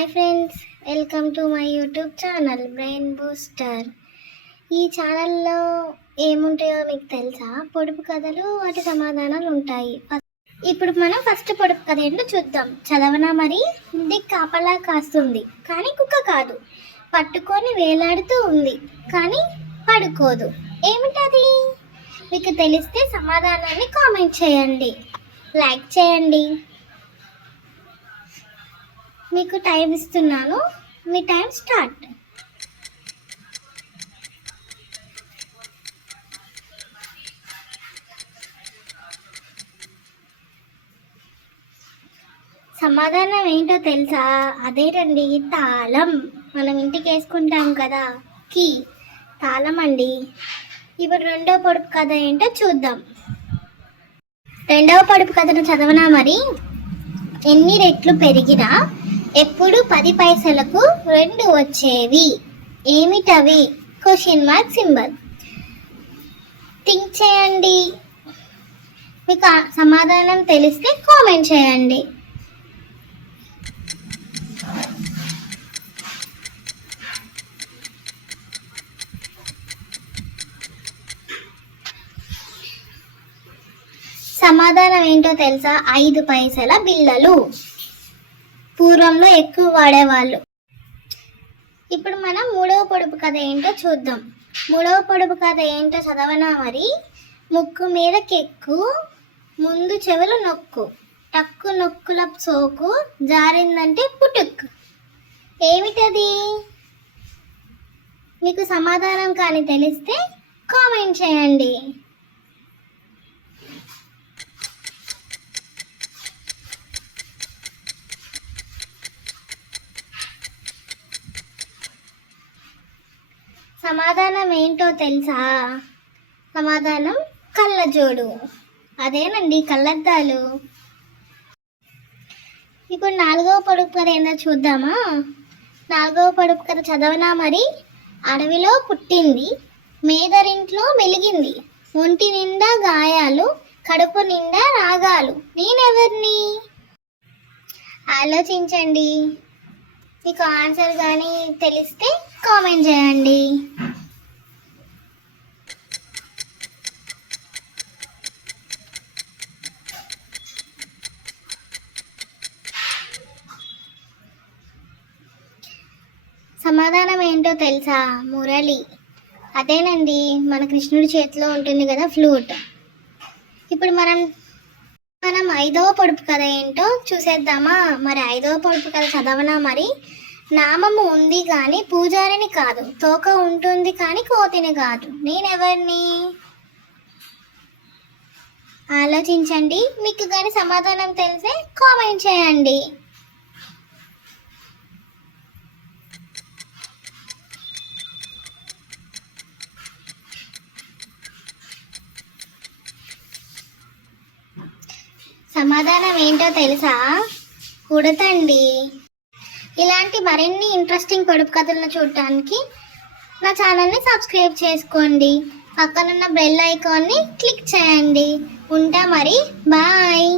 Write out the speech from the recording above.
Hi friends, welcome to my YouTube channel brain booster. ఈ ఛానల్లో ఏముంటాయో మీకు తెలుసా? పొడుపు కథలు, వాటి సమాధానాలు ఉంటాయి. ఇప్పుడు మనం ఫస్ట్ పొడుపు కథ ఏంటో చూద్దాం. చదవనా మరి? ఇంటికి కాపలా కాస్తుంది కానీ కుక్క కాదు, పట్టుకొని వేలాడుతూ ఉంది కానీ పడుకోదు. ఏమిటది? మీకు తెలిస్తే సమాధానాన్ని కామెంట్ చేయండి, లైక్ చేయండి. మీకు టైం ఇస్తున్నాను, మీ టైం స్టార్ట్. సమాధానం ఏంటో తెలుసా? అదేనండి, తాళం. మనం ఇంటికి వేసుకుంటాం కదా, కీ, తాళం అండి. ఇప్పుడు రెండో పొడుపు కథ ఏంటో చూద్దాం. రెండవ పొడుపు కథను చదవనా మరి? ఎన్ని రెట్లు పెరిగినా ఎప్పుడు 10 పైసలకు 2 వచ్చేవి. ఏమిటవి? Question mark symbol. థింక్ చేయండి. మీకు సమాధానం తెలిస్తే కామెంట్ చేయండి. సమాధానం ఏంటో తెలుసా? 5 పైసల బిళ్ళలు. పూర్వంలో ఎక్కువ వాడేవాళ్ళు. ఇప్పుడు మనం మూడవ పొడుపు కథ ఏంటో చూద్దాం. మూడవ పొడుపు కథ ఏంటో చదవనా మరి? ముక్కు మీద కెక్కు, ముందు చెవులు నొక్కు, టక్కు నొక్కుల సోకు, జారిందంటే పుటుక్. ఏమిటది? మీకు సమాధానం కానీ తెలిస్తే కామెంట్ చేయండి. సమాధానం ఏంటో తెలుసా? సమాధానం కళ్ళజోడు. అదేనండి, కళ్ళద్దాలు. ఇప్పుడు నాలుగవ పొడుపు కథ ఏందో చూద్దామా? నాలుగవ పొడుపు కథ చదవనా మరి? అడవిలో పుట్టింది, మేదరింట్లో మెలిగింది, ఒంటి నిండా గాయాలు, కడుపు నిండా రాగాలు. నేనెవరిని? ఆలోచించండి. మీకు ఆన్సర్ కానీ తెలిస్తే కామెంట్ చేయండి. సమాధానం ఏంటో తెలుసా? మురళి. అదేనండి, మన కృష్ణుడి చేతిలో ఉంటుంది కదా, ఫ్లూట్. ఇప్పుడు మనం ఐదవ పొడుపు కథ ఏంటో చూసేద్దామా? మరి ఐదవ పొడుపు కథ చదవనా మరి? నామము ఉంది కానీ పూజారిని కాదు, తోక ఉంటుంది కానీ కోతిని కాదు. నేనెవరిని? ఆలోచించండి. మీకు కానీ సమాధానం తెలిసే కామెంట్ చేయండి. సమాధానం ఏంటో తెలుసా? ఉడతండి. ఇలాంటి మరిన్ని ఇంట్రెస్టింగ్ పొడుపు కథలను చూడటానికి నా ఛానల్ని సబ్స్క్రైబ్ చేసుకోండి. పక్కనున్న బెల్ ఐకాన్ని క్లిక్ చేయండి. ఉంటా మరి, బాయ్.